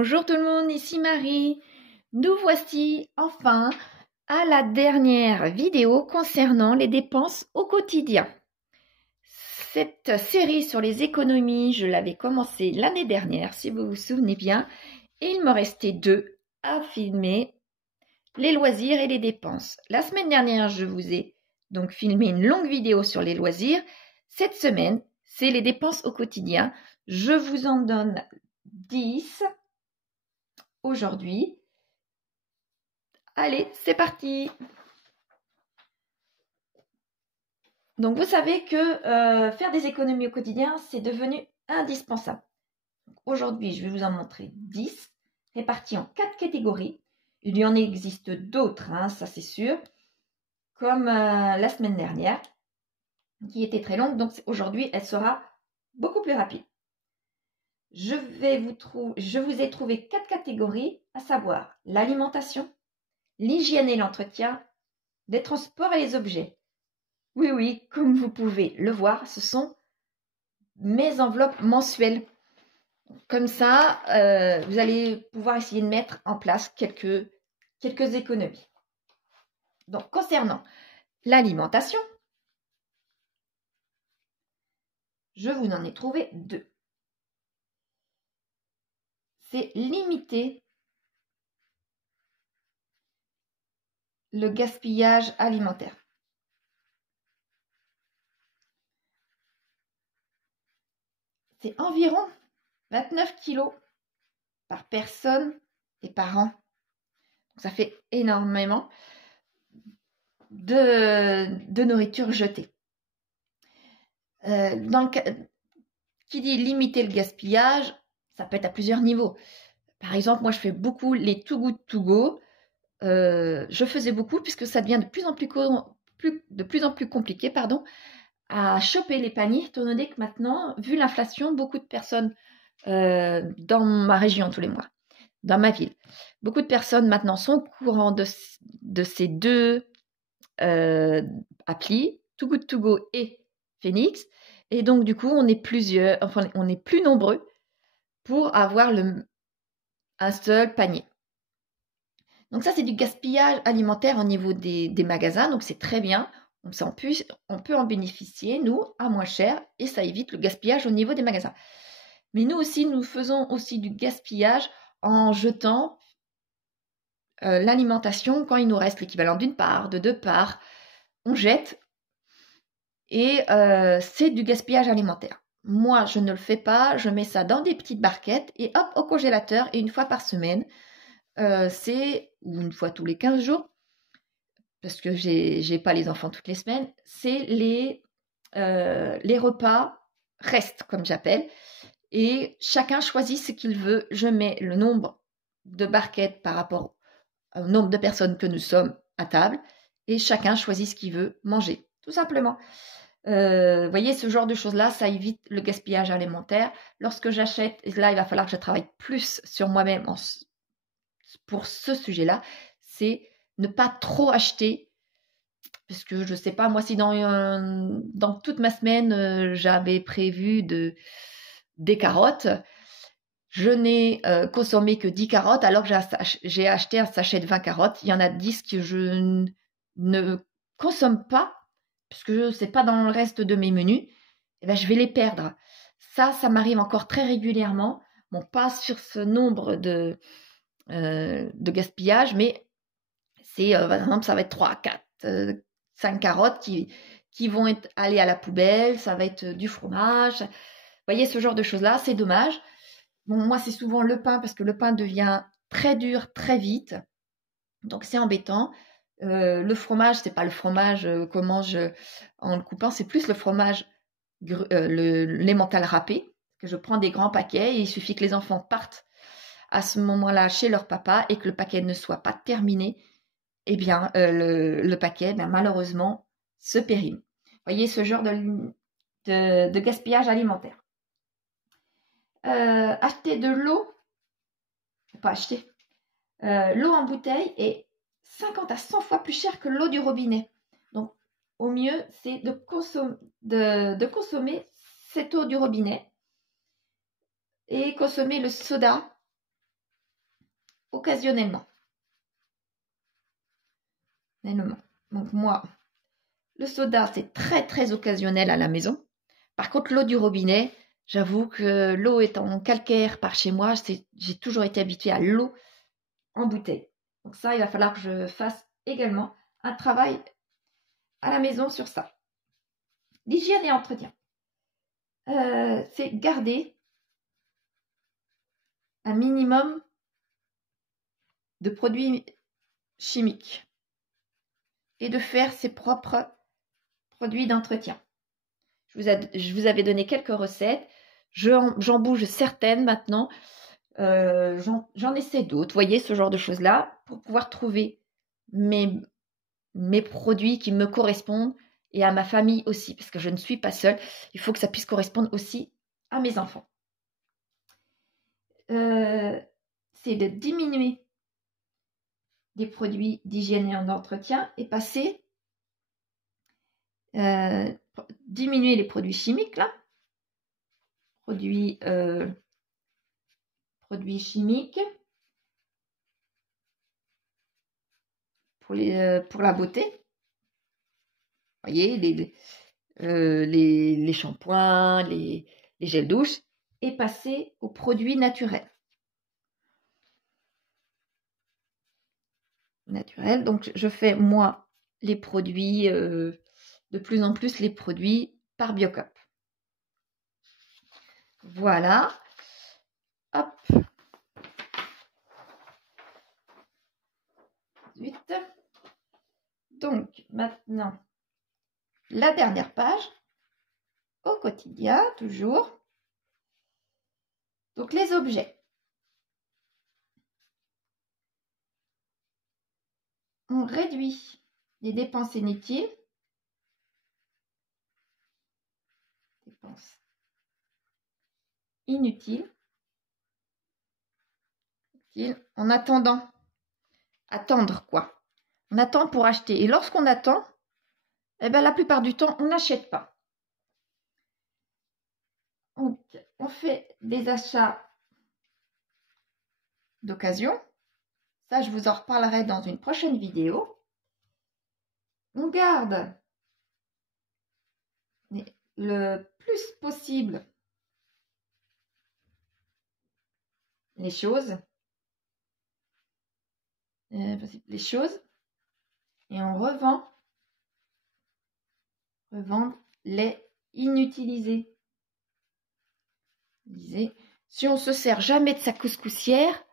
Bonjour tout le monde, ici Marie. Nous voici enfin à la dernière vidéo concernant les dépenses au quotidien. Cette série sur les économies, je l'avais commencé l'année dernière, si vous vous souvenez bien, et il me restait 2 à filmer, les loisirs et les dépenses. La semaine dernière, je vous ai donc filmé une longue vidéo sur les loisirs. Cette semaine, c'est les dépenses au quotidien. Je vous en donne 10 aujourd'hui. Allez, c'est parti! Donc, vous savez que faire des économies au quotidien, c'est devenu indispensable. Aujourd'hui, je vais vous en montrer 10, répartis en 4 catégories. Il y en existe d'autres, hein, ça c'est sûr, comme la semaine dernière, qui était très longue. Donc, aujourd'hui, elle sera beaucoup plus rapide. Je vous ai trouvé 4 catégories, à savoir l'alimentation, l'hygiène et l'entretien, les transports et les objets. Oui, comme vous pouvez le voir, ce sont mes enveloppes mensuelles. Comme ça, vous allez pouvoir essayer de mettre en place quelques économies. Donc, concernant l'alimentation, je vous en ai trouvé 2. C'est limiter le gaspillage alimentaire. C'est environ 29 kilos par personne et par an. Donc, ça fait énormément de nourriture jetée. Qui dit limiter le gaspillage, ça peut être à plusieurs niveaux. Par exemple, moi, je fais beaucoup les Too Good To Go. Je faisais beaucoup puisque ça devient de plus en plus compliqué, à choper les paniers, étant donné que maintenant, vu l'inflation, beaucoup de personnes dans ma région tous les mois, dans ma ville, beaucoup de personnes maintenant sont au courant de ces 2 applis, Too Good To Go et Phoenix. Et donc, du coup, on est plus nombreux pour avoir un seul panier. Donc ça, c'est du gaspillage alimentaire au niveau des magasins. Donc, c'est très bien. On peut en bénéficier, nous, à moins cher. Et ça évite le gaspillage au niveau des magasins. Mais nous aussi, nous faisons aussi du gaspillage en jetant l'alimentation quand il nous reste l'équivalent d'une part, de 2 parts. On jette. Et c'est du gaspillage alimentaire. Moi, je ne le fais pas, je mets ça dans des petites barquettes et hop, au congélateur, et une fois par semaine, ou une fois tous les 15 jours, parce que j'ai pas les enfants toutes les semaines, c'est les repas restent, comme j'appelle, et chacun choisit ce qu'il veut. Je mets le nombre de barquettes par rapport au nombre de personnes que nous sommes à table, et chacun choisit ce qu'il veut manger, tout simplement. Vous voyez, ce genre de choses-là, ça évite le gaspillage alimentaire. Lorsque j'achète, et là, il va falloir que je travaille plus sur moi-même pour ce sujet-là, c'est ne pas trop acheter. Parce que je ne sais pas, moi, si dans toute ma semaine, j'avais prévu des carottes, je n'ai consommé que 10 carottes, alors que j'ai acheté un sachet de 20 carottes. Il y en a 10 que je ne consomme pas, parce que ce n'est pas dans le reste de mes menus, et ben, je vais les perdre. Ça m'arrive encore très régulièrement. Bon, pas sur ce nombre de gaspillage, mais c'est, par exemple, ça va être 3, 4, 5 carottes qui vont aller à la poubelle, ça va être du fromage. Vous voyez, ce genre de choses-là, c'est dommage. Bon, moi, c'est souvent le pain, parce que le pain devient très dur, très vite. Donc, c'est embêtant. Le fromage, c'est pas le fromage qu'on mange en le coupant, c'est plus le fromage, l'emmental râpé, que je prends des grands paquets, et il suffit que les enfants partent à ce moment-là chez leur papa et que le paquet ne soit pas terminé, eh bien, le paquet, malheureusement, se périme. Vous voyez, ce genre de gaspillage alimentaire. Acheter de l'eau, l'eau en bouteille est 50 à 100 fois plus cher que l'eau du robinet. Donc, au mieux, c'est de consommer cette eau du robinet et consommer le soda occasionnellement. Donc moi, le soda, c'est très très occasionnel à la maison. Par contre, l'eau du robinet, j'avoue que l'eau étant calcaire par chez moi, j'ai toujours été habituée à l'eau en bouteille. Donc ça, il va falloir que je fasse également un travail à la maison sur ça. L'hygiène et entretien. C'est garder un minimum de produits chimiques et de faire ses propres produits d'entretien. Je vous avais donné quelques recettes. J'en bouge certaines maintenant. J'en essaie d'autres. Vous voyez, ce genre de choses-là, pour pouvoir trouver mes produits qui me correspondent et à ma famille aussi, parce que je ne suis pas seule. Il faut que ça puisse correspondre aussi à mes enfants. C'est de diminuer des produits d'hygiène et d'entretien et passer diminuer les produits chimiques là, produits chimiques pour la beauté. Vous voyez, les shampoings, les gels douche, et passer aux produits naturels. Donc je fais moi les produits, de plus en plus les produits par Biocop. Voilà. Hop. 18. Donc maintenant, la dernière page, au quotidien, toujours. Donc les objets. On réduit les dépenses inutiles. En attendant. Attendre quoi? On attend pour acheter. Et lorsqu'on attend, eh ben, la plupart du temps, on n'achète pas. Donc, on fait des achats d'occasion. Ça, je vous en reparlerai dans une prochaine vidéo. On garde le plus possible les choses. Et on revend les inutilisés. Si on se sert jamais de sa couscoussière,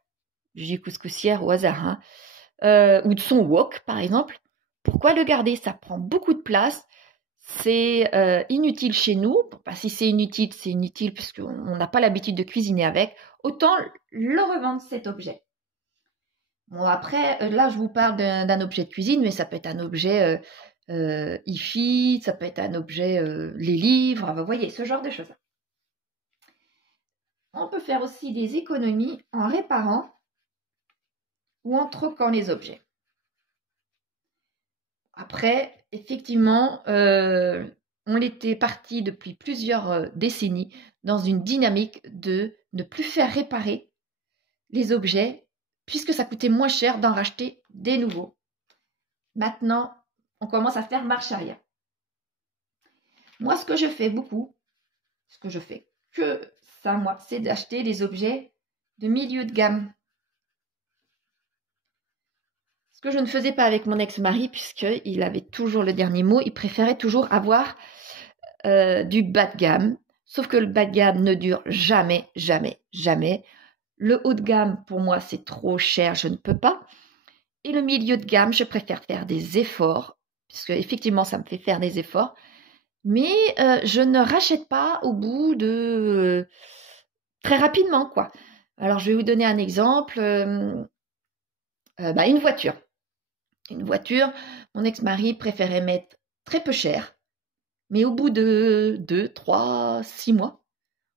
je dis couscoussière au hasard, ou de son wok par exemple, pourquoi le garder? Ça prend beaucoup de place, c'est inutile chez nous. Si c'est inutile parce qu'on n'a pas l'habitude de cuisiner avec. Autant le revendre cet objet. Bon, après, là, je vous parle d'un objet de cuisine, mais ça peut être un objet IFI, ça peut être un objet, les livres, vous voyez, ce genre de choses. On peut faire aussi des économies en réparant ou en troquant les objets. Après, effectivement, on était parti depuis plusieurs décennies dans une dynamique de ne plus faire réparer les objets puisque ça coûtait moins cher d'en racheter des nouveaux. Maintenant, on commence à faire marche arrière. Moi, ce que je fais beaucoup, c'est d'acheter des objets de milieu de gamme. Ce que je ne faisais pas avec mon ex-mari, puisqu'il avait toujours le dernier mot, il préférait toujours avoir du bas de gamme. Sauf que le bas de gamme ne dure jamais, jamais, jamais. Le haut de gamme, pour moi, c'est trop cher, je ne peux pas. Et le milieu de gamme, je préfère faire des efforts, puisque effectivement, ça me fait faire des efforts. Mais je ne rachète pas au bout de... très rapidement, quoi. Alors, je vais vous donner un exemple. Une voiture. Une voiture, mon ex-mari préférait mettre très peu cher. Mais au bout de 2, 3, 6 mois,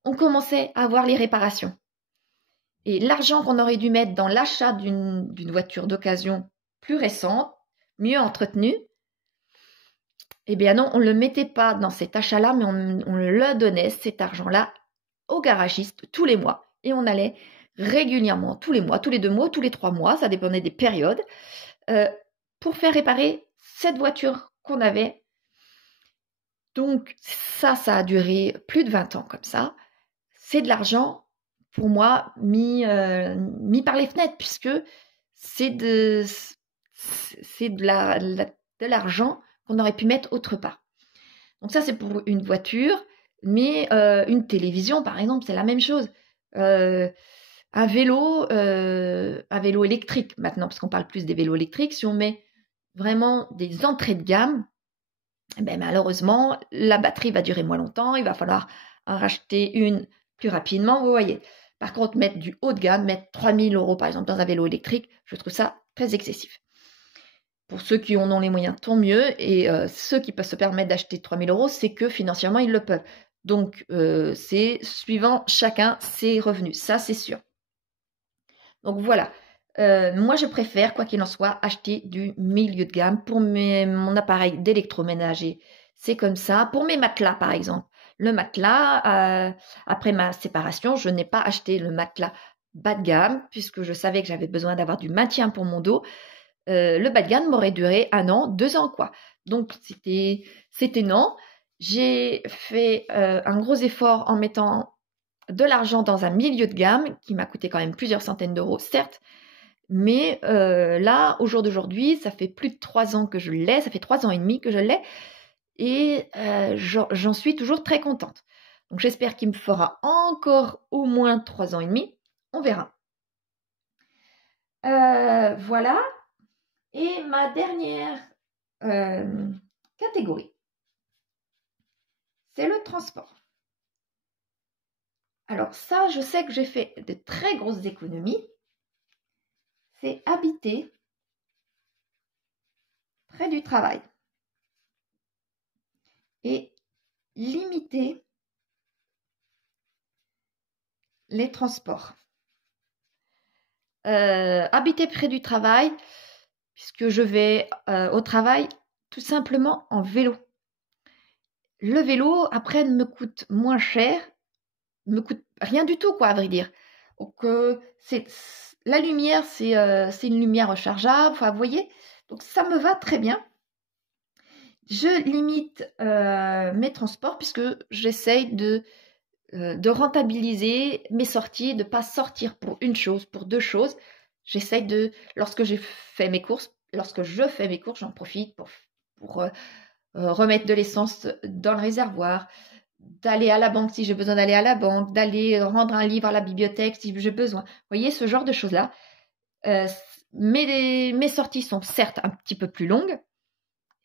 on commençait à avoir les réparations. Et l'argent qu'on aurait dû mettre dans l'achat d'une voiture d'occasion plus récente, mieux entretenue, eh bien non, on ne le mettait pas dans cet achat-là, mais on le donnait, cet argent-là, au garagiste tous les mois. Et on allait régulièrement, tous les mois, tous les 2 mois, tous les 3 mois, ça dépendait des périodes, pour faire réparer cette voiture qu'on avait. Donc ça a duré plus de 20 ans comme ça. C'est de l'argent, pour moi, mis par les fenêtres, puisque c'est de l'argent qu'on aurait pu mettre autre part. Donc ça, c'est pour une voiture, mais une télévision, par exemple, c'est la même chose. Un vélo électrique maintenant, parce qu'on parle plus des vélos électriques, si on met vraiment des entrées de gamme, ben malheureusement, la batterie va durer moins longtemps, il va falloir en racheter une plus rapidement, vous voyez. Par contre, mettre du haut de gamme, mettre 3 000 € par exemple dans un vélo électrique, je trouve ça très excessif. Pour ceux qui en ont les moyens, tant mieux, et ceux qui peuvent se permettre d'acheter 3 000 €, c'est que financièrement, ils le peuvent. Donc, c'est suivant chacun ses revenus, ça c'est sûr. Donc voilà, moi je préfère, quoi qu'il en soit, acheter du milieu de gamme pour mon appareil d'électroménager. C'est comme ça. Pour mes matelas, par exemple. Le matelas, après ma séparation, je n'ai pas acheté le matelas bas de gamme, puisque je savais que j'avais besoin d'avoir du maintien pour mon dos. Le bas de gamme m'aurait duré 1 an, 2 ans, quoi. Donc, c'était non. J'ai fait un gros effort en mettant de l'argent dans un milieu de gamme qui m'a coûté quand même plusieurs centaines d'euros, certes. Mais là, au jour d'aujourd'hui, ça fait plus de 3 ans que je l'ai, ça fait 3 ans et demi que je l'ai. Et j'en suis toujours très contente. Donc, j'espère qu'il me fera encore au moins 3 ans et demi. On verra. Voilà. Et ma dernière catégorie, c'est le transport. Alors ça, je sais que j'ai fait de très grosses économies. C'est habiter près du travail et limiter les transports. Habiter près du travail, puisque je vais au travail tout simplement en vélo. Le vélo, après, me coûte moins cher, me coûte rien du tout, quoi, à vrai dire. Donc, la lumière, c'est une lumière rechargeable, vous voyez. Donc, ça me va très bien. Je limite mes transports puisque j'essaye de rentabiliser mes sorties, de ne pas sortir pour une chose, pour 2 choses. J'essaye lorsque je fais mes courses, j'en profite pour remettre de l'essence dans le réservoir, d'aller à la banque si j'ai besoin d'aller à la banque, d'aller rendre un livre à la bibliothèque si j'ai besoin. Vous voyez, ce genre de choses-là. Mes sorties sont certes un petit peu plus longues,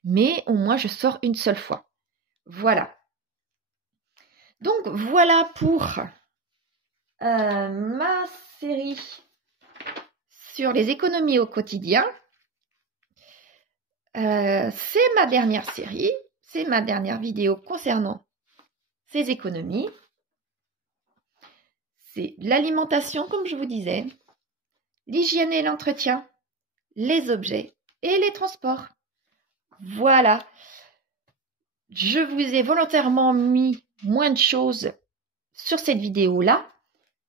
mais au moins je sors une seule fois. Voilà. Donc voilà pour ma série sur les économies au quotidien. C'est ma dernière série, c'est ma dernière vidéo concernant ces économies. C'est l'alimentation, comme je vous disais, l'hygiène et l'entretien, les objets et les transports. Voilà. Je vous ai volontairement mis moins de choses sur cette vidéo-là,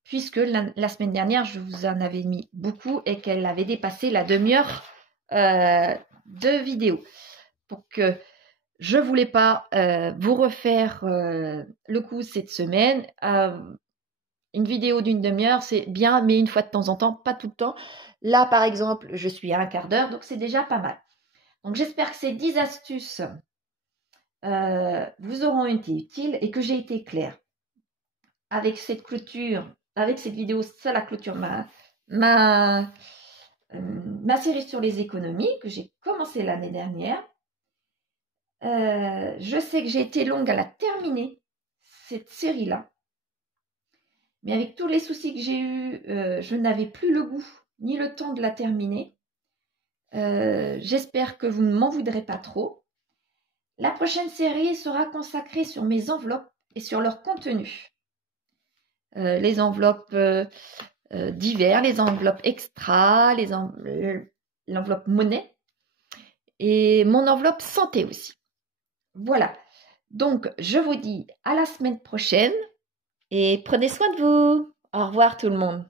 puisque la semaine dernière, je vous en avais mis beaucoup et qu'elle avait dépassé la demi-heure de vidéo. Donc, je ne voulais pas vous refaire le coup cette semaine. Une vidéo d'une demi-heure, c'est bien, mais une fois de temps en temps, pas tout le temps. Là, par exemple, je suis à un quart d'heure, donc c'est déjà pas mal. Donc, j'espère que ces 10 astuces vous auront été utiles et que j'ai été claire. Avec cette clôture, avec cette vidéo, ça la clôture ma série sur les économies que j'ai commencé l'année dernière. Je sais que j'ai été longue à la terminer, cette série-là. Mais avec tous les soucis que j'ai eus, je n'avais plus le goût ni le temps de la terminer. J'espère que vous ne m'en voudrez pas trop. La prochaine série sera consacrée sur mes enveloppes et sur leur contenu. Les enveloppes divers, les enveloppes extra, l'enveloppe monnaie et mon enveloppe santé aussi. Voilà. Donc, je vous dis à la semaine prochaine et prenez soin de vous. Au revoir tout le monde.